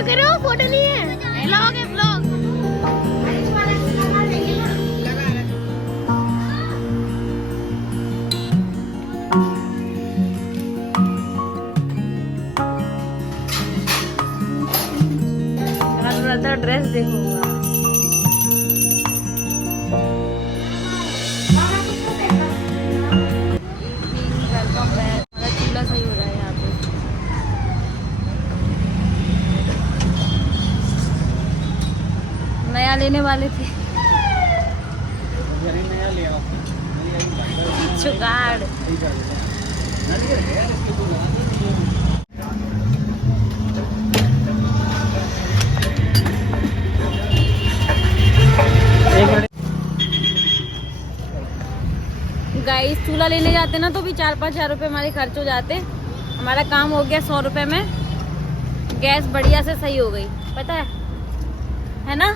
Photo करे हो? Photo नहीं है, व्लॉग है व्लॉग। ड्रेस देखूंगा। Welcome back. हमारा चूल्हा सही हो रहा है यहाँ पे। नया लेने वाले थे, नया ले आओ। जुगाड़। गाइस चूल्हा लेने जाते ना तो भी 4-5 हज़ार रुपये हमारे खर्च हो जाते। हमारा काम हो गया 100 रुपये में। गैस बढ़िया से सही हो गई, पता है ना?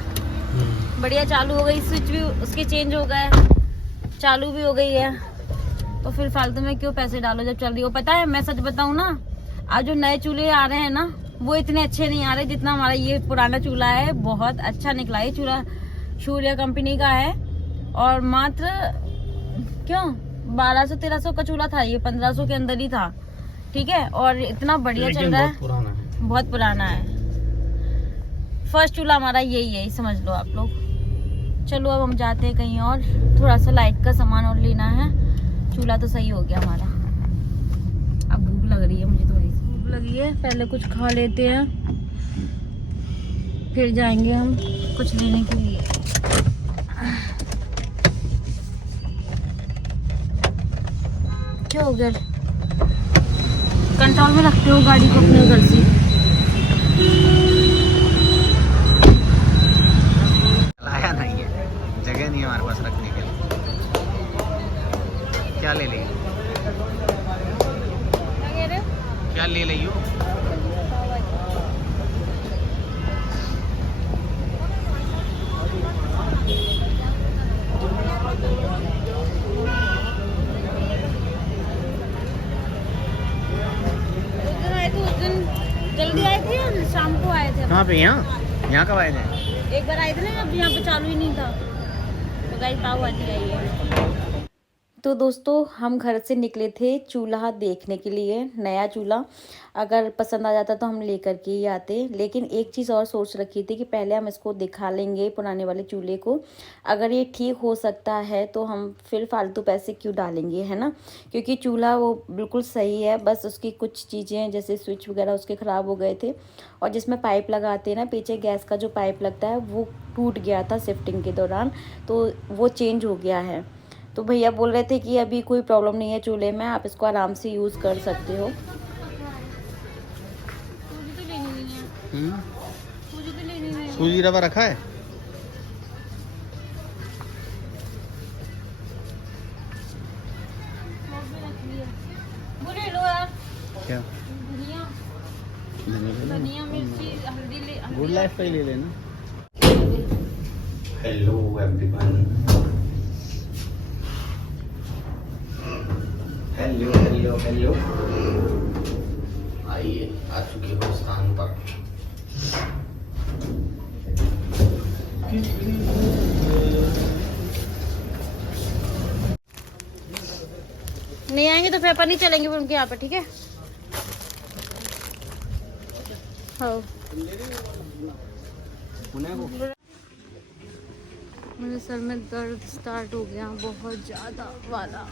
बढ़िया चालू हो गई, स्विच भी उसके चेंज हो गए, चालू भी हो गई है। तो फिर फालतू में क्यों पैसे डालो जब चल रही हो। पता है मैं सच बताऊं ना, आज जो नए चूल्हे आ रहे हैं ना वो इतने अच्छे नहीं आ रहे जितना हमारा ये पुराना चूल्हा है। बहुत अच्छा निकला है चूल्हा, सूर्या कंपनी का है। और मात्र क्यों 1200-1300 का चूल्हा था, ये 1500 के अंदर ही था, ठीक है। और इतना बढ़िया चल रहा है, बहुत पुराना है। फर्स्ट चूल्हा हमारा यही है, समझ लो आप लोग। चलो अब हम जाते हैं कहीं और, थोड़ा सा लाइट का सामान और लेना है। चूल्हा तो सही हो गया हमारा। अब भूख लग रही है मुझे, थोड़ी सी भूख लगी है। पहले कुछ खा लेते हैं, फिर जाएंगे हम कुछ लेने के लिए। क्या हो गया? कंट्रोल में रखते हो गाड़ी को अपने घर से? लाया नहीं है, जगह नहीं है हमारे पास रखने के लिए। क्या ले ली? क्या ले ली हो? जल्दी आए थे या शाम को आए थे? कहाँ पे? यहाँ कब आए थे? एक बार आए थे ना जब यहाँ पे चालू ही नहीं था। तो गाइस पाव भाजी आई है। तो दोस्तों हम घर से निकले थे चूल्हा देखने के लिए, नया चूल्हा। अगर पसंद आ जाता तो हम लेकर के ही आते, लेकिन एक चीज़ और सोच रखी थी कि पहले हम इसको दिखा लेंगे पुराने वाले चूल्हे को। अगर ये ठीक हो सकता है तो हम फिर फालतू पैसे क्यों डालेंगे, है ना? क्योंकि चूल्हा वो बिल्कुल सही है, बस उसकी कुछ चीज़ें जैसे स्विच वगैरह उसके ख़राब हो गए थे। और जिसमें पाइप लगाते हैं ना, पीछे गैस का जो पाइप लगता है वो टूट गया था शिफ्टिंग के दौरान, तो वो चेंज हो गया है। तो भैया बोल रहे थे कि अभी कोई प्रॉब्लम नहीं है चूल्हे में, आप इसको आराम से यूज़ कर सकते हो। सूजी रवा रखा है? क्या? धनिया मिर्ची हल्दी ले, गुड लाइफ का ही ले लेना। Hello everyone, hello hello hello, आइए आ चुके हो स्थान पर। नहीं आएंगे तो फिर नहीं चलेंगे फिर उनके यहाँ पे, ठीक है? हाँ मेरे सर में दर्द स्टार्ट हो गया बहुत ज़्यादा वाला।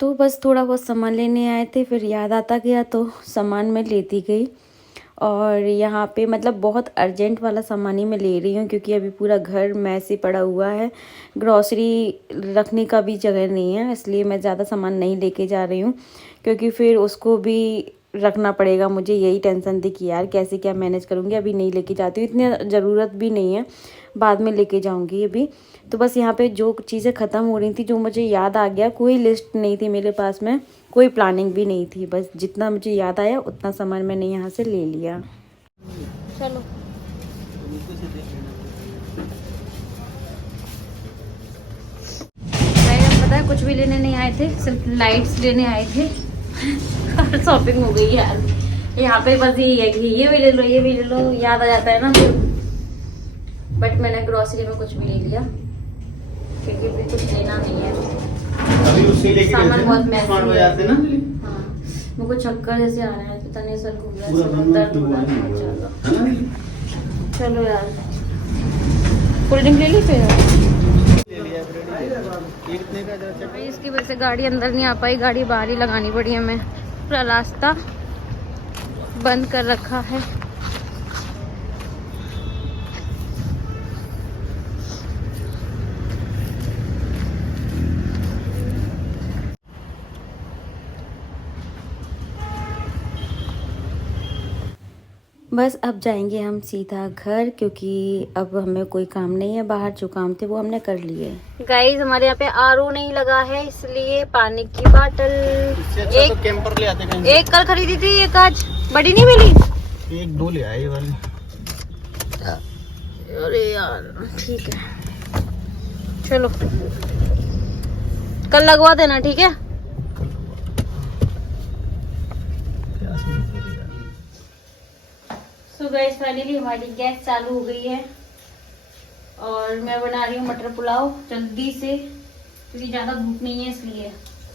तो बस थोड़ा बहुत सामान लेने आए थे, फिर याद आता गया तो सामान मैं लेती गई। और यहाँ पे मतलब बहुत अर्जेंट वाला सामान ही मैं ले रही हूँ, क्योंकि अभी पूरा घर मैसी पड़ा हुआ है, ग्रॉसरी रखने का भी जगह नहीं है, इसलिए मैं ज़्यादा सामान नहीं लेके जा रही हूँ। क्योंकि फिर उसको भी रखना पड़ेगा मुझे, यही टेंशन थी कि यार कैसे क्या मैनेज करूँगी। अभी नहीं लेके जाती हूँ, इतनी ज़रूरत भी नहीं है, बाद में लेके जाऊँगी अभी। तो बस यहाँ पे जो चीज़ें ख़त्म हो रही थी, जो मुझे याद आ गया, कोई लिस्ट नहीं थी मेरे पास में, कोई प्लानिंग भी नहीं थी, बस जितना मुझे याद आया उतना सामान मैंने यहाँ से ले लिया। चलो कुछ भी लेने नहीं आए थे, सिर्फ लाइट्स लेने आए थे। शॉपिंग हो गई यार। यहाँ पे बस यही है कि ये भी ले लो, ये भी ले लो, याद आ जाता है ना फिर। बट मैंने ग्रोसरी में कुछ भी ले लिया क्योंकि भी कुछ लेना नहीं है। अभी उससे लेके सामान बहुत स्मार्ट महंगा बाजार से ना। हाँ, मेरे को चक्कर जैसे आ रहा है, पता नहीं सर घूम रहा पूरा है, बंद दर्द तो हो रहा हुआ है बहुत नहीं ज्यादा। है ना। चलो यार, कोल्ड ड्रिंक ले ली फिर। कितने का जरा भाई इसकी वजह से गाड़ी अंदर नहीं आ पाई, गाड़ी बाहर ही लगानी पड़ी हमें। पूरा रास्ता बंद कर रखा है। बस अब जाएंगे हम सीधा घर, क्योंकि अब हमें कोई काम नहीं है, बाहर जो काम थे वो हमने कर लिए। गाइस हमारे यहाँ पे आरओ नहीं लगा है, इसलिए पानी की बोतल एक तो कैंपर ले आते कहीं। एक कल खरीदी थी, एक आज बड़ी नहीं मिली। एक दो ले आए ये वाली। अरे यार ठीक है, चलो कल लगवा देना, ठीक है। सो गाइस फाइनली हमारी गैस चालू हो गई है और मैं बना रही हूँ मटर पुलाव जल्दी से, क्योंकि ज्यादा भूख नहीं है इसलिए।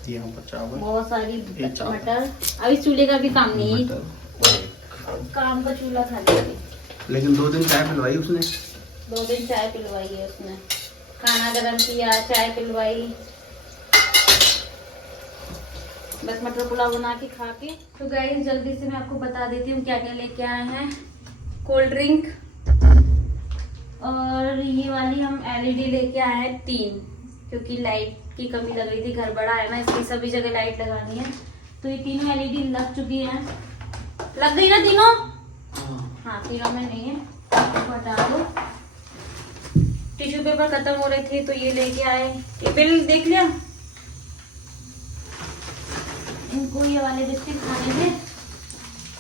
यहाँ पर चावल बहुत सारी ये चावल। मटर। अभी चूल्हे का भी काम नहीं है, मटर। काम का चूल्हा खाली है। लेकिन 2 दिन चाय पिलवाई उसने। 2 दिन चाय पिलवाई है उसने, खाना गरम किया, चाय पिलवाई, बस मटर पुलाव बना के खा के। तो गाइस जल्दी से मैं आपको बता देती हूँ क्या क्या लेके आए हैं। कोल्ड ड्रिंक और ये वाली हम एलईडी लेके आए हैं 3, क्योंकि लाइट की कमी लग रही थी, घर बड़ा है ना इसलिए सभी जगह लाइट लगानी है। तो ये तीनों एलईडी लग चुकी हैं। लग गई ना तीनों? हाँ तीनों में नहीं है, इसको हटा दो। टिश्यू पेपर खत्म हो रहे थे तो ये लेके आए। ये बिल देख लिया? इनको ये वाले बिस्किट खाने थे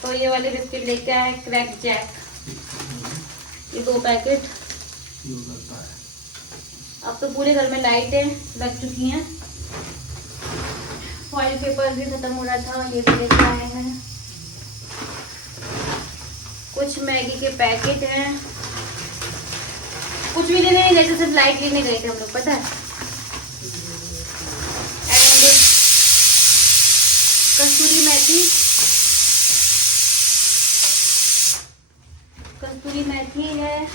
तो ये वाले बिस्किट लेके आए क्रैक जैक, ये 2 पैकेट। अब तो पूरे घर में लाइटें लग चुकी हैं। फॉइल पेपर भी खत्म हो रहा था, ये भी लेके आए हैं। कुछ मैगी के पैकेट हैं। कुछ भी लेने नहीं गए थे, सिर्फ लाइट लेने गए थे हम लोग, पता है। एंड कस्तूरी मेथी, कस्तूरी मेथी है।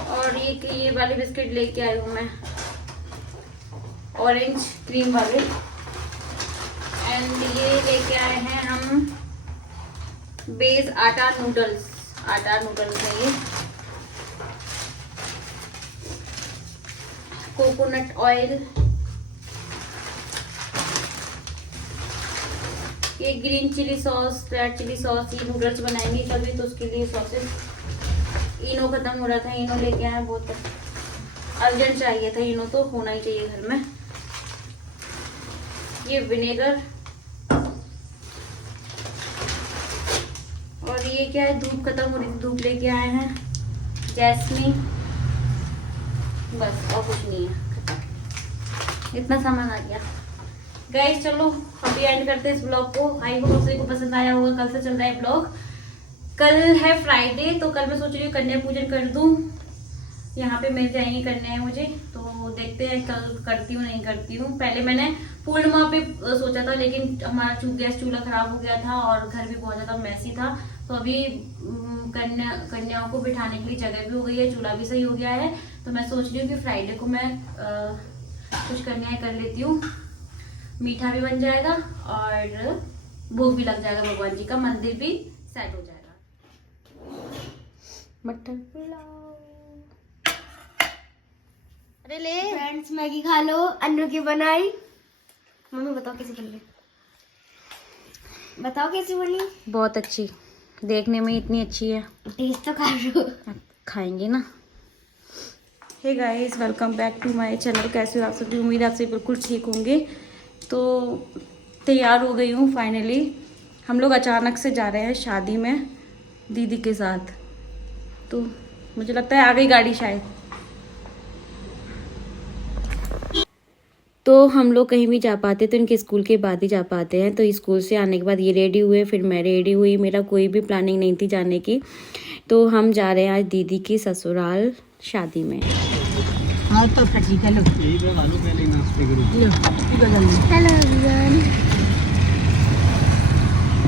और ये वाले बिस्किट लेके आई हूँ मैं, ऑरेंज क्रीम वाले। एंड ये लेके आए हैं हम बेस आटा नूडल्स है ये। कोकोनट ऑयल, ये green chilli sauce, red chilli sauce, ये नूडल्स बनाएंगे कभी तो उसके लिए सॉसेस। इनो खत्म हो रहा था, इनो लेके आए, बहुत अर्जेंट चाहिए था, इनो तो होना ही चाहिए घर में। ये विनेगर और ये क्या है, धूप खत्म हो रही थी, धूप लेके आए हैं, जैस्मीन, बस और कुछ नहीं है, इतना सामान आ गया। गाइस चलो अभी एंड करते हैं इस ब्लॉग को। आई होप सभी को पसंद आया होगा। कल से चल रहा है ब्लॉग, कल है फ्राइडे, तो कल मैं सोच रही हूँ कन्या पूजन कर दूँ, यहाँ पे मिल जाएंगी कन्या मुझे, तो देखते हैं कल करती हूँ नहीं करती हूँ। पहले मैंने पूर्णिमा पे सोचा था, लेकिन हमारा गैस चूल्हा खराब हो गया था और घर भी बहुत ज्यादा मैसी था, तो अभी कन्याओं को बिठाने के लिए जगह भी हो गई है, चूल्हा भी सही हो गया है। तो मैं सोच रही हूँ कि फ्राइडे को मैं कुछ कन्याएं कर लेती हूँ, मीठा भी बन जाएगा और भोग भी लग जाएगा भगवान जी का, मंदिर भी सेट हो जाएगा। मटर पुलाव, अरे ले फ्रेंड्स मैगी खा लो, अन्नू की बनाई। मम्मी बताओ कैसी बन रही, बताओ कैसी बनी। बहुत अच्छी, देखने में इतनी अच्छी है, टेस्ट तो खा लो। खाएंगे ना। Hey guys welcome back to my channel. कैसे हो आप सभी? उम्मीद आप सभी बिल्कुल ठीक होंगे। तो तैयार हो गई हूँ फाइनली। हम लोग अचानक से जा रहे हैं शादी में दीदी के साथ, तो मुझे लगता है आ गई गाड़ी शायद। तो हम लोग कहीं भी जा पाते तो इनके स्कूल के बाद ही जा पाते हैं। तो स्कूल से आने के बाद ये रेडी हुए, फिर मैं रेडी हुई। मेरा कोई भी प्लानिंग नहीं थी जाने की। तो हम जा रहे हैं आज दीदी की ससुराल शादी में। Hello everyone.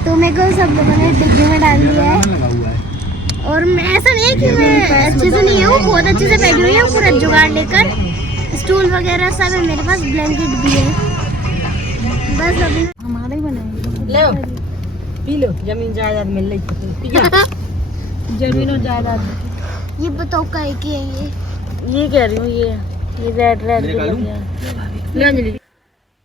तो मेरे को सब लोगों ने डिब्बे में डाल दिया है और मैं ऐसा नहीं है कि मैं अच्छे से नहीं हूँ, बहुत अच्छे से बैठी हुई हूँ पूरा जुगाड़ लेकर। स्टूल वगैरह सब है मेरे पास, ब्लैंकेट भी है। बस अभी हमारे ही बनाएंगे। लो पी लो, जमीन जायदाद मिल रही है। जमीन और जायदाद ये बताओ क्या की है ये कह रही हूँ, ये रेड रेड।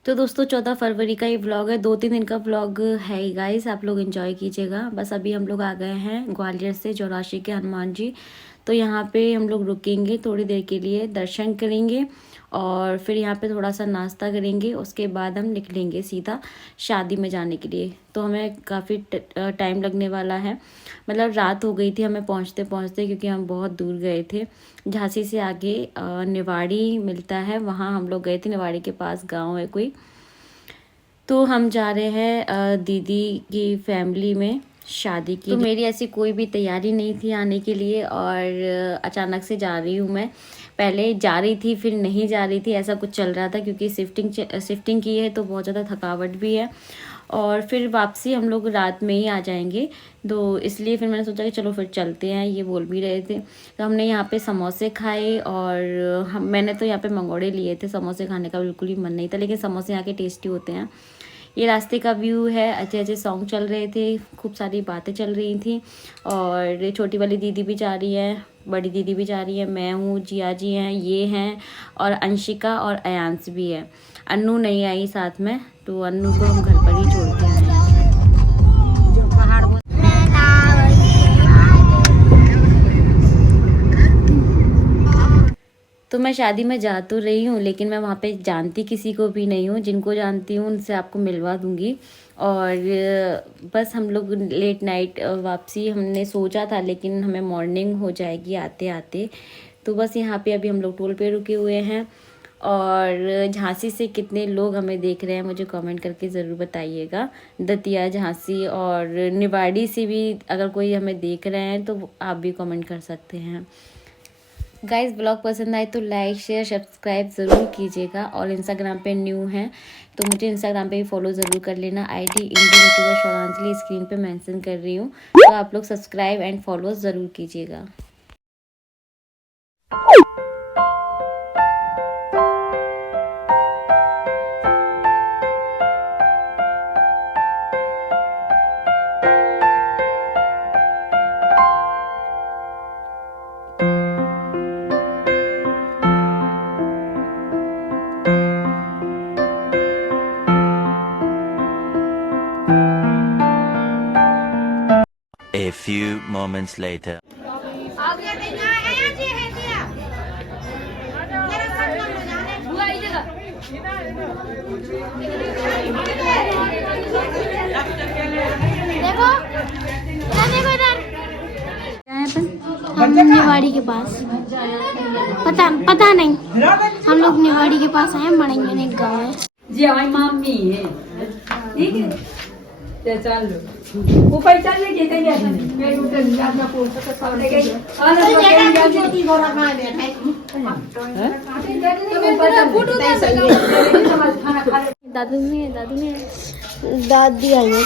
तो दोस्तों 14 फरवरी का ये व्लॉग है, 2-3 दिन का व्लॉग है ही गाइस, आप लोग एंजॉय कीजिएगा। बस अभी हम लोग आ गए हैं ग्वालियर से चौरासी के हनुमान जी। तो यहाँ पे हम लोग रुकेंगे थोड़ी देर के लिए, दर्शन करेंगे और फिर यहाँ पे थोड़ा सा नाश्ता करेंगे। उसके बाद हम निकलेंगे सीधा शादी में जाने के लिए। तो हमें काफ़ी टाइम लगने वाला है, मतलब रात हो गई थी हमें पहुँचते पहुँचते, क्योंकि हम बहुत दूर गए थे। झांसी से आगे निवाड़ी मिलता है, वहाँ हम लोग गए थे। निवाड़ी के पास गांव है कोई। तो हम जा रहे हैं दीदी की फैमिली में शादी की। तो मेरी ऐसी कोई भी तैयारी नहीं थी आने के लिए और अचानक से जा रही हूँ मैं। पहले जा रही थी फिर नहीं जा रही थी, ऐसा कुछ चल रहा था, क्योंकि शिफ्टिंग की है तो बहुत ज़्यादा थकावट भी है और फिर वापसी हम लोग रात में ही आ जाएंगे। तो इसलिए फिर मैंने सोचा कि चलो फिर चलते हैं, ये बोल भी रहे थे। तो हमने यहाँ पे समोसे खाए और मैंने तो यहाँ पे मंगोड़े लिए थे। समोसे खाने का बिल्कुल ही मन नहीं था, लेकिन समोसे यहाँ के टेस्टी होते हैं। ये रास्ते का व्यू है, अच्छे अच्छे सॉन्ग चल रहे थे, खूब सारी बातें चल रही थी। और छोटी वाली दीदी भी जा रही है, बड़ी दीदी भी जा रही है, मैं हूँ, जिया जी हैं, ये हैं और अंशिका और अयांश भी है। अन्नू नहीं आई साथ में, तो अन्नू को हम घर पर ही छोड़ के आए हैं। तो मैं शादी में जा तो रही हूँ, लेकिन मैं वहाँ पे जानती किसी को भी नहीं हूँ। जिनको जानती हूँ उनसे आपको मिलवा दूँगी। और बस हम लोग लेट नाइट वापसी हमने सोचा था, लेकिन हमें मॉर्निंग हो जाएगी आते आते। तो बस यहाँ पे अभी हम लोग टोल पे रुके हुए हैं। और झांसी से कितने लोग हमें देख रहे हैं मुझे कमेंट करके ज़रूर बताइएगा। दतिया, झांसी और निवाड़ी से भी अगर कोई हमें देख रहे हैं तो आप भी कमेंट कर सकते हैं। गाइस ब्लॉग पसंद आए तो लाइक शेयर सब्सक्राइब ज़रूर कीजिएगा। और इंस्टाग्राम पे न्यू हैं तो मुझे इंस्टाग्राम पे भी फॉलो ज़रूर कर लेना। आईडी इंडियन यूट्यूबर शौरांजलि स्क्रीन पे मेंशन कर रही हूँ, तो आप लोग सब्सक्राइब एंड फॉलो ज़रूर कीजिएगा। A few moments later. देखो इधर हम निवाड़ी के पास, पता नहीं, हम लोग निवाड़ी के पास आए। मड़ंगन एक गाँव है। जी हमारी मम्मी है, ठीक है। चल ऊपर चल ले के मैं उधर अपना फोन तो सामने गई और छोटी घोड़ा खाए बैठा है दादी आई है।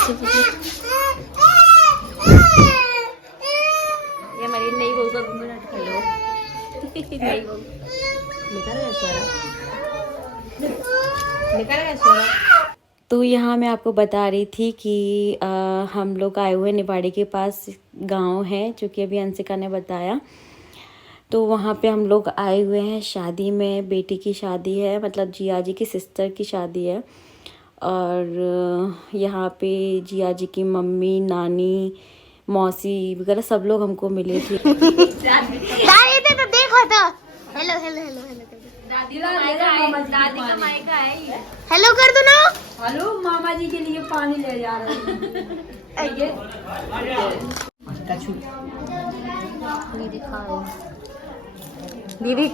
ये हमारी नई बहू का घूंघट हेलो नई बहू निकल गया सोना। तो यहाँ मैं आपको बता रही थी कि हम लोग आए हुए निवाड़ी के पास गांव है, जो कि अभी अंशिका ने बताया। तो वहाँ पे हम लोग आए हुए हैं शादी में, बेटी की शादी है, मतलब जिया जी की सिस्टर की शादी है। और यहाँ पे जिया जी की मम्मी, नानी, मौसी वगैरह सब लोग हमको मिले थे। दादी थे तो देखो तो हेलो हेलो हेलो हेलो दादी का मायका है ये। हेलो कर दो ना। हेलो मामा जी के लिए पानी ले जा रहे हैं। दीदी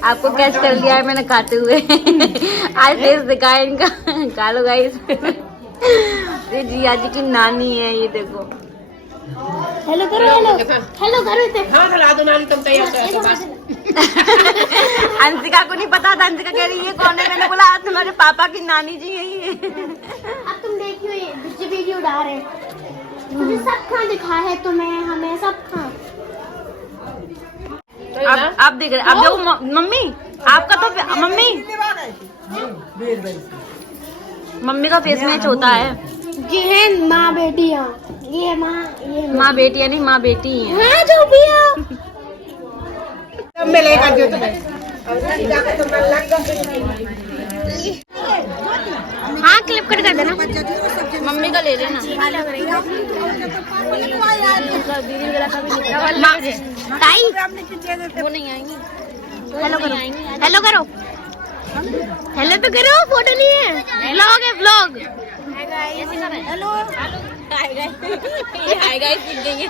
आपको कैच कर लिया है मैंने खाते हुए। आज फेस दिखा है इनका। कालो गाइस, ये जिया जी की नानी है, ये देखो। हेलो करो, हेलो हेलो करो इसे। अंशिका को नहीं पता था, अंशिका कह रही है कौन है, मैंने बोला आज तुम्हारे पापा की नानी जी है ये। अब तुम देखियो ये बच्चे वीडियो उड़ा रहे हैं। मुझे सब कहाँ दिखा है तुम्हें, हमें सब कहाँ। आप देख रहे, अब देखो मम्मी आपका तो मम्मी का फेस मैच होता है। ये है माँ बेटी, ये माँ बेटी यानी माँ बेटी ही है। हाँ जो भी है। हाँ क्लिप कट कर देना। मम्मी का ले लेना। ताई वो नहीं आएंगी। हेलो करो, हेलो करो, हेलो तो करो। फोटो नहीं है, व्लॉग है व्लॉग। हेलो ये आएगा ही सीख गई है।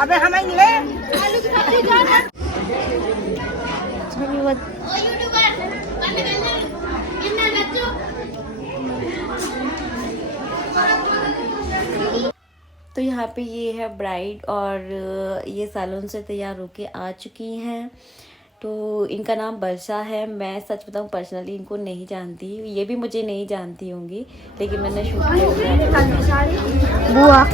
अबे हमें ले तो यहाँ पे ये है ब्राइड और ये सैलून से तैयार होके आ चुकी हैं। तो इनका नाम वर्षा है। मैं सच बताऊँ पर्सनली इनको नहीं जानती, ये भी मुझे नहीं जानती होंगी, लेकिन मैंने शूट किया। बुआ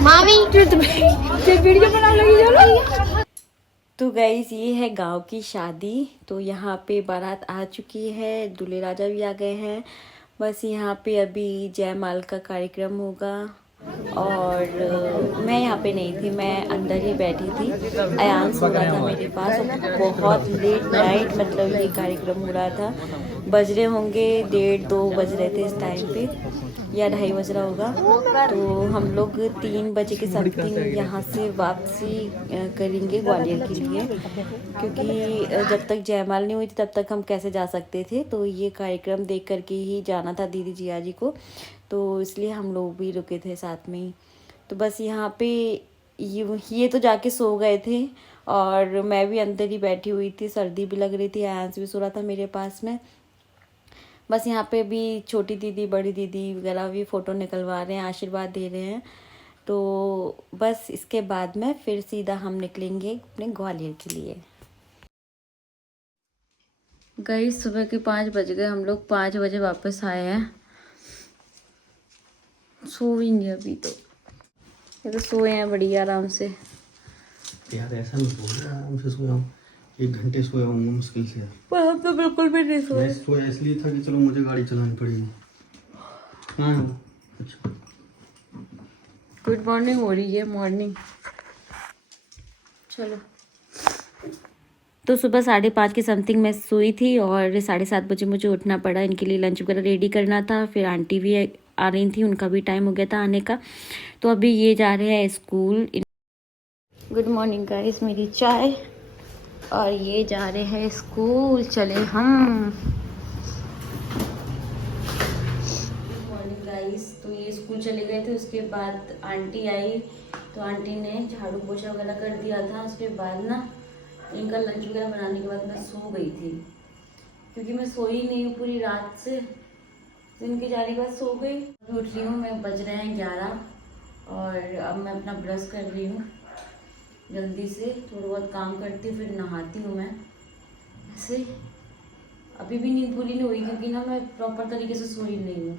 मामी वीडियो बना लगी जो। तो गाइस ये है गांव की शादी। तो यहाँ पे बारात आ चुकी है, दूल्हे राजा भी आ गए हैं। बस यहाँ पे अभी जयमाल का कार्यक्रम होगा और मैं यहाँ पे नहीं थी, मैं अंदर ही बैठी थी। अयांश हो रहा था मेरे पास। बहुत लेट नाइट मतलब ये कार्यक्रम हो रहा था। बज रहे होंगे 1:30-2 बज रहे थे इस टाइम पे, या 2:30 बज रहा होगा। तो हम लोग 3 बजे के समथिंग यहाँ से वापसी करेंगे ग्वालियर के लिए, क्योंकि जब तक जयमाल नहीं हुई थी तब तक हम कैसे जा सकते थे। तो ये कार्यक्रम देख करके ही जाना था दीदी जिया जी को, तो इसलिए हम लोग भी रुके थे साथ में ही। तो बस यहाँ पे ये तो जाके सो गए थे और मैं भी अंदर ही बैठी हुई थी, सर्दी भी लग रही थी। आयांश भी सो रहा था मेरे पास में। बस यहाँ पे भी छोटी दीदी बड़ी दीदी वगैरह भी फ़ोटो निकलवा रहे हैं, आशीर्वाद दे रहे हैं। तो बस इसके बाद में फिर सीधा हम निकलेंगे अपने ग्वालियर के लिए। गई सुबह के 5 बज गए, हम लोग 5 बजे वापस आए हैं। सोएंगे अभी तो, ये तो सोए हैं बढ़िया आराम से। यार ऐसा नहीं बोल रहा, आराम से सोया हूँ, 1 घंटे सोया हूँ मुश्किल से। पर हम तो बिल्कुल भी नहीं सोए। मैं सोया इसलिए था कि चलो मुझे गाड़ी चलानी पड़ेगी। हाँ अच्छा। गुड मॉर्निंग हो रही है, मॉर्निंग। चलो तो सुबह 5:30 के समथिंग मैं सोई थी और 7:30 बजे मुझे उठना पड़ा। इनके लिए लंच वगैरह रेडी करना था। फिर आंटी भी आ रही थी, उनका भी टाइम हो गया था आने का। तो अभी ये जा रहे हैं स्कूल। गुड मॉर्निंग गाइस, मेरी चाय। और ये जा रहे हैं स्कूल। चले हम। Good morning guys. तो ये स्कूल चले गए थे, उसके बाद आंटी आई तो आंटी ने झाड़ू पोछा वगैरह कर दिया था। उसके बाद ना इनका लंच वगैरह बनाने के बाद मैं सो गई थी, क्योंकि मैं सोई नहीं हूँ पूरी रात से। तो इनके जाने के बाद सो गई। उठ रही हूँ मैं, बज रहे हैं 11 और अब मैं अपना ब्रश कर रही हूँ जल्दी से। थोड़ा बहुत काम करती हूँ, फिर नहाती हूँ मैं। ऐसे अभी भी नींद पूरी नहीं हुई, क्योंकि ना मैं प्रॉपर तरीके से सोई नहीं हूँ।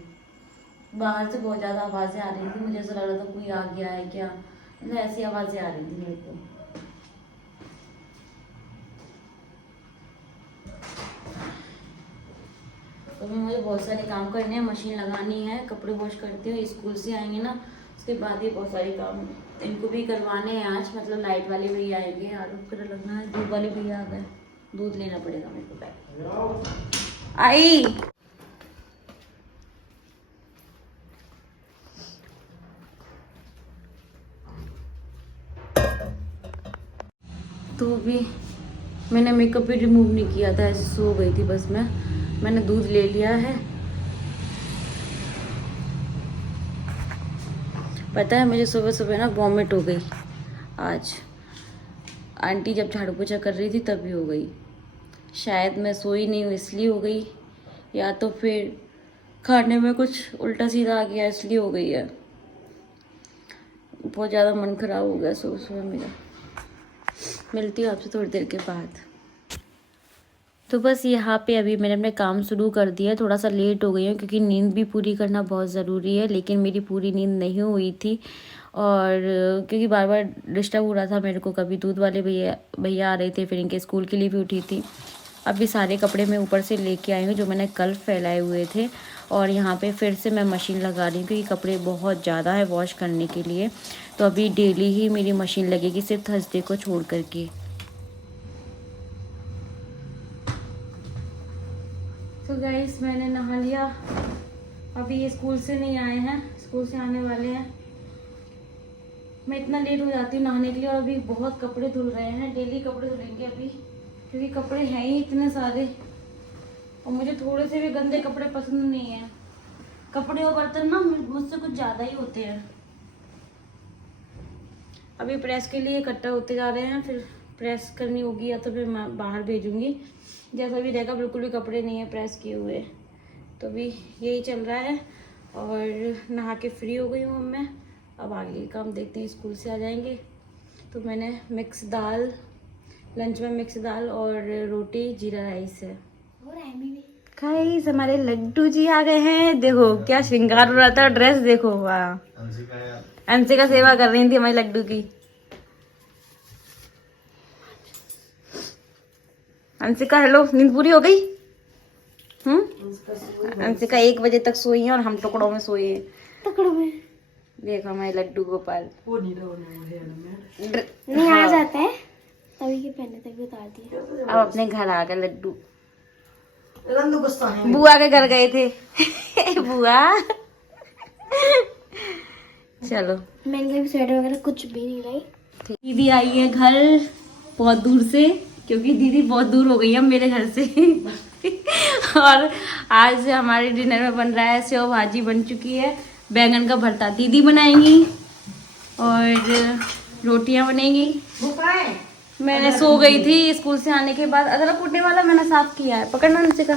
बाहर से बहुत ज़्यादा आवाज़ें आ रही थी, मुझे ऐसा लग रहा था कोई आ गया है क्या, मतलब ऐसी आवाज़ें आ रही थी मेरे को। तो मुझे बहुत सारे काम करने हैं, मशीन लगानी है, कपड़े वॉश करती हूँ। स्कूल से आएंगे ना उसके बाद ही बहुत सारे काम इनको भी करवाने हैं आज। मतलब लाइट वाले भैया आएंगे, आलू वगैरह लगना है। दूध वाले भैया आ गए, दूध लेना पड़ेगा मेरे को। Bag I. तो भी मैंने मेकअप भी रिमूव नहीं किया था, ऐसे सो गई थी बस मैंने दूध ले लिया है। पता है मुझे सुबह सुबह ना वॉमिट हो गई आज। आंटी जब झाड़ू पोछा कर रही थी तभी हो गई। शायद मैं सोई नहीं हूँ इसलिए हो गई, या तो फिर खाने में कुछ उल्टा सीधा आ गया इसलिए हो गई है। बहुत ज़्यादा मन खराब हो गया सुबह सुबह मेरा। मिलती हूँ आपसे थोड़ी देर के बाद। तो बस यहाँ पे अभी मैंने अपने काम शुरू कर दिया। थोड़ा सा लेट हो गई हूँ क्योंकि नींद भी पूरी करना बहुत ज़रूरी है, लेकिन मेरी पूरी नींद नहीं हुई थी। और क्योंकि बार बार डिस्टर्ब हो रहा था मेरे को, कभी दूध वाले भैया आ रहे थे, फिर इनके स्कूल के लिए भी उठी थी। अभी सारे कपड़े मैं ऊपर से लेके आई हूँ जो मैंने कल फैलाए हुए थे, और यहाँ पे फिर से मैं मशीन लगा रही हूँ क्योंकि कपड़े बहुत ज़्यादा है वॉश करने के लिए। तो अभी डेली ही मेरी मशीन लगेगी, सिर्फ थर्सडे को छोड़ करके। तो गाइस मैंने नहा लिया। अभी ये स्कूल से नहीं आए हैं, स्कूल से आने वाले हैं। मैं इतना लेट हो जाती हूँ नहाने के लिए, और अभी बहुत कपड़े धुल रहे हैं। डेली कपड़े धुलेंगे अभी, क्योंकि कपड़े हैं ही इतने सारे, और मुझे थोड़े से भी गंदे कपड़े पसंद नहीं है। कपड़े और बर्तन ना मुझसे कुछ ज़्यादा ही होते हैं। अभी प्रेस के लिए इकट्ठा होते जा रहे हैं, फिर प्रेस करनी होगी या तो फिर मैं बाहर भेजूंगी। जैसा भी रहेगा, बिल्कुल भी कपड़े नहीं है प्रेस किए हुए। तो अभी यही चल रहा है, और नहा के फ्री हो गई हूँ मैं। अब आगे काम देखते हैं, स्कूल से आ जाएंगे। तो मैंने मिक्स दाल, लंच में मिक्स दाल और रोटी जीरा राइस है। गाइस हमारे लड्डू जी आ गए हैं। देखो क्या श्रृंगार हो रहा था, ड्रेस देखो। वाह, अंशिका सेवा कर रही थी हमारे लड्डू की। अंशिका हेलो, नींद पूरी हो गई? अंशिका 1 बजे तक सोई है और हम टुकड़ों में सोए हैं। टुकड़ों में देखो हमारे लड्डू गोपाल नहीं आ जाता है, तभी के पहले तक उतार दिया। अब अपने घर आ गए लड्डू। बुआ के घर गए थे बुआ। चलो, महंगे भी स्वेटर वगैरह कुछ भी नहीं लाई। दीदी आई है घर बहुत दूर से, क्योंकि दीदी बहुत दूर हो गई है मेरे घर से। और आज हमारे डिनर में बन रहा है सेव भाजी बन चुकी है, बैंगन का भरता दीदी बनाएंगी, और रोटियां बनेंगी। मैंने सो गई थी स्कूल से आने के बाद। अदरक कूटने वाला मैंने साफ किया है, पकड़ना नीचे का।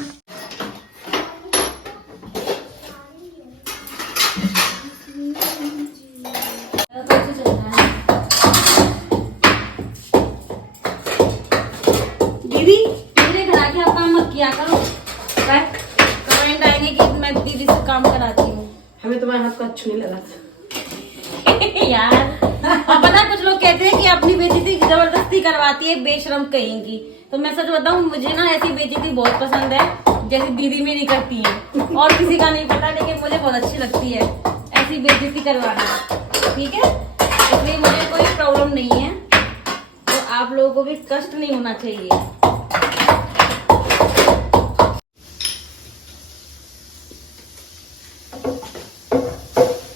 दीदी मेरे घर आके आप काम मत किया करो, कमेंट आएंगे कि मैं दीदी से काम कराती हूँ। हमें तुम्हारे हाथ का अच्छा नहीं लगा यार अब पता है कुछ लोग कहते हैं कि अपनी बेइज्जती जबरदस्ती करवाती है, बेशरम कहेंगी। तो मैं सच बताऊं, मुझे ना ऐसी बेइज्जती बहुत पसंद है जैसी दीदी मेरी करती है। और किसी का नहीं पता, लेकिन मुझे बहुत अच्छी लगती है ऐसी बेइज्जती करवाना। ठीक है, इसलिए मुझे कोई प्रॉब्लम नहीं है, तो आप लोगों को भी कष्ट नहीं होना चाहिए।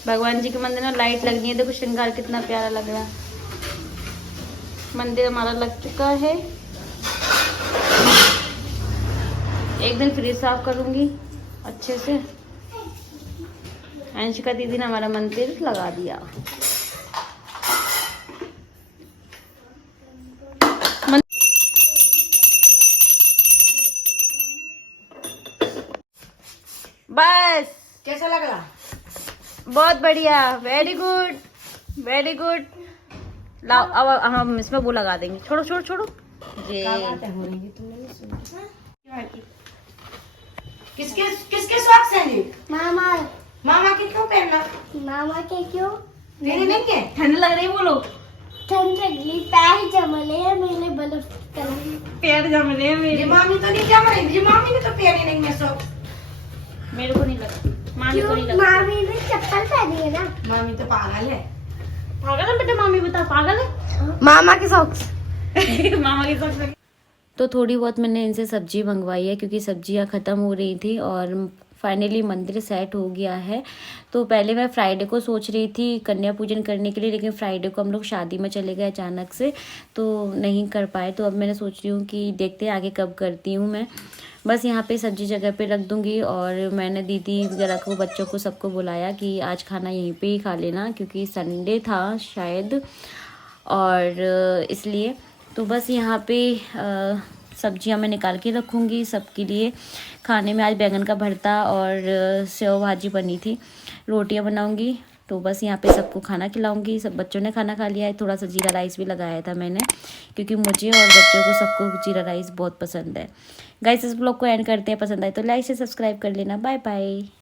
भगवान जी के मंदिर में लाइट लगनी है, देखो श्रृंगार कितना प्यारा लग रहा है। मंदिर हमारा लग चुका है। एक दिन फ्रिज साफ करूंगी अच्छे से। अंशिका दीदी ने हमारा मंदिर लगा दिया। बस कैसा लग रहा? बहुत बढ़िया, वेरी गुड वेरी गुड। लाओ अब हम इसमें वो लगा देंगे। छोड़ो छोड़ो छोड़ो ये। किसके किसके शौक से हैं? मामा मामा के क्यों पहनना? मामा के क्यों? मेरे नहीं के? ठंड लग रही है, बोलो। ठंड लगी, पैर जमले हैं मेरे, बर्फ पैर जम रहे हैं ये मेरे। मामी तो नहीं जम रही, ये मामी ने तो पहने नहीं है सब। मेरे को नहीं लगा, मामी को नहीं लगा। मामी ने चप्पल पहनी है ना। मामी तो पागल है। पागल है बेटा, मामी बता पागल है। मामा के सॉक्स मामा की सब। तो थोड़ी बहुत मैंने इनसे सब्जी मंगवाई है, क्योंकि सब्जियां ख़त्म हो रही थी और फाइनली मंदिर सेट हो गया है। तो पहले मैं फ्राइडे को सोच रही थी कन्या पूजन करने के लिए, लेकिन फ्राइडे को हम लोग शादी में चले गए अचानक से, तो नहीं कर पाए। तो अब मैंने सोच रही हूँ कि देखते हैं आगे कब करती हूँ मैं। बस यहाँ पे सब्जी जगह पे रख दूँगी, और मैंने दीदी वगैरह को, बच्चों को, सबको बुलाया कि आज खाना यहीं पे ही खा लेना, क्योंकि संडे था शायद, और इसलिए। तो बस यहाँ पे सब्जियाँ मैं निकाल के रखूँगी सबके लिए खाने में। आज बैंगन का भरता और सेव भाजी बनी थी, रोटियाँ बनाऊँगी। तो बस यहाँ पे सबको खाना खिलाऊंगी। सब बच्चों ने खाना खा लिया है। थोड़ा सा जीरा राइस भी लगाया था मैंने, क्योंकि मुझे और बच्चों को सबको जीरा राइस बहुत पसंद है। गाइस, इस ब्लॉग को एंड करते हैं। पसंद आए तो लाइक से सब्सक्राइब कर लेना। Bye bye.